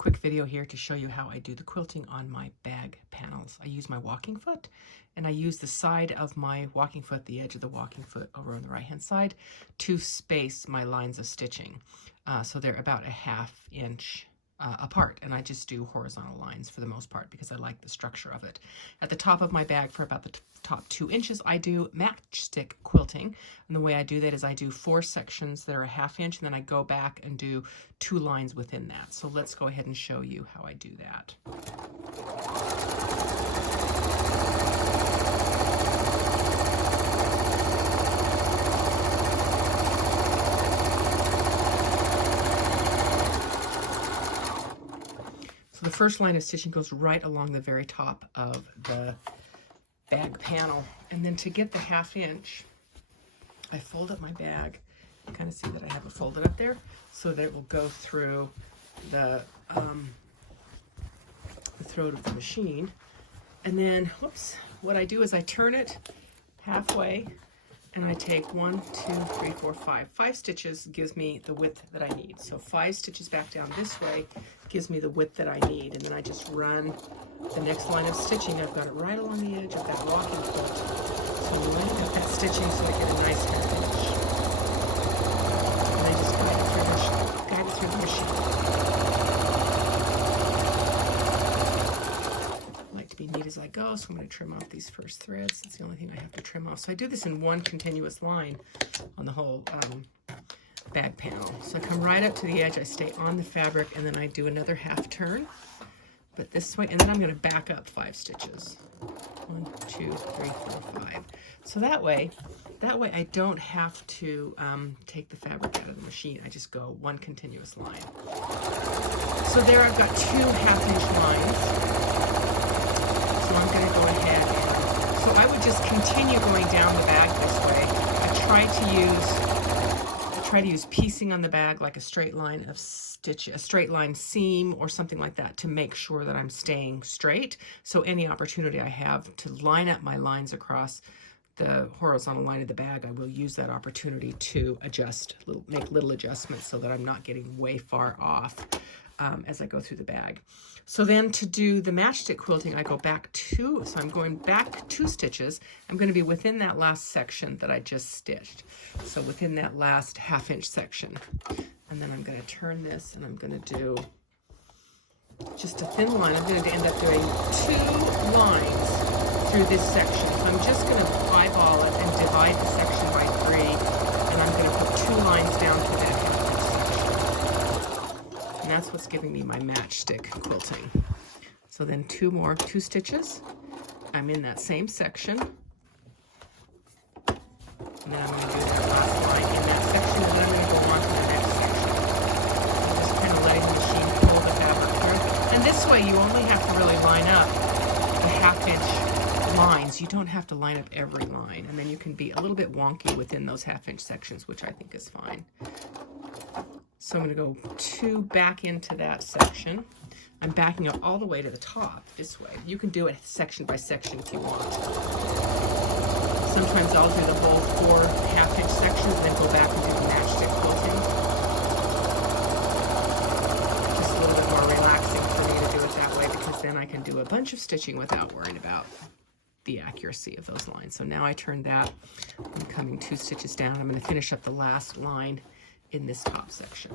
quick video here to show you how I do the quilting on my bag panels. I use my walking foot, and I use the side of my walking foot, the edge of the walking foot over on the right hand side, to space my lines of stitching. So they're about a 1/2 inch apart, and I just do horizontal lines for the most part because I like the structure of it. At the top of my bag, for about the top 2 inches, I do matchstick quilting, and the way I do that is I do 4 sections that are a 1/2 inch, and then I go back and do 2 lines within that. So let's go ahead and show you how I do that. So the first line of stitching goes right along the very top of the bag panel. And then to get the 1/2 inch, I fold up my bag. You kind of see that I have it folded up there so that it will go through the throat of the machine. And then, whoops, what I do is I turn it halfway, and I take 1, 2, 3, 4, 5. 5 stitches gives me the width that I need. So 5 stitches back down this way gives me the width that I need. And then I just run the next line of stitching. I've got it right along the edge of that walking foot. So I'm lining up that stitching so I get a nice 1/2 inch. And I just guide it through the machine. Be neat as I go, so I'm going to trim off these first threads. It's the only thing I have to trim off. So I do this in one continuous line on the whole bag panel. So I come right up to the edge, I stay on the fabric, and then I do another 1/2 turn, but this way, and then I'm going to back up 5 stitches. 1, 2, 3, 4, 5. So that way I don't have to take the fabric out of the machine. I just go one continuous line. So there I've got 2 1/2 inch lines. So I'm going to go ahead and, so I would just continue going down the bag this way. I try to use piecing on the bag, like a straight line of stitch, a straight line seam or something like that, to make sure that I'm staying straight. So any opportunity I have to line up my lines across the horizontal line of the bag, I will use that opportunity to adjust, make little adjustments so that I'm not getting way far off as I go through the bag. So then to do the matchstick quilting, I go back 2, so I'm going back 2 stitches. I'm going to be within that last section that I just stitched. So within that last 1/2 inch section. And then I'm going to turn this, and I'm going to do just a thin line. I'm going to end up doing 2 lines through this section. So I'm just going to eyeball it and divide the section by 3, and I'm going to put 2 lines down to that 1/2 inch section. And that's what's giving me my matchstick quilting. So then 2 stitches. I'm in that same section. And then I'm going to do that last line in that section, and then I'm going to go on to the next section. I'm just kind of letting the machine pull the fabric through. And this way you only have to really line up the 1/2 inch lines. You don't have to line up every line, and then you can be a little bit wonky within those 1/2 inch sections, which I think is fine. So I'm going to go 2 back into that section. I'm backing up all the way to the top this way. You can do it section by section if you want. Sometimes I'll do the whole 4 1/2 inch sections and then go back and do the matchstick quilting. Just a little bit more relaxing for me to do it that way, because then I can do a bunch of stitching without worrying about the accuracy of those lines. So now I turn that. I'm coming 2 stitches down. I'm going to finish up the last line in this top section.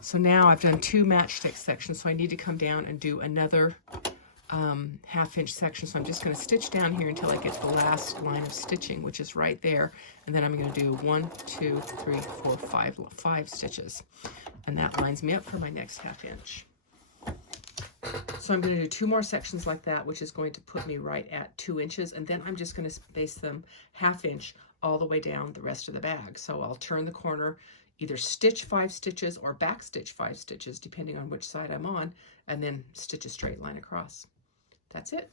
So now I've done 2 matchstick sections, so I need to come down and do another 1/2 inch section. So I'm just going to stitch down here until I get to the last line of stitching, which is right there. And then I'm going to do 1, 2, 3, 4, 5 stitches. And that lines me up for my next 1/2 inch. So I'm going to do 2 more sections like that, which is going to put me right at 2 inches. And then I'm just going to space them 1/2 inch all the way down the rest of the bag. So I'll turn the corner, either stitch 5 stitches or back stitch 5 stitches, depending on which side I'm on, and then stitch a straight line across. That's it.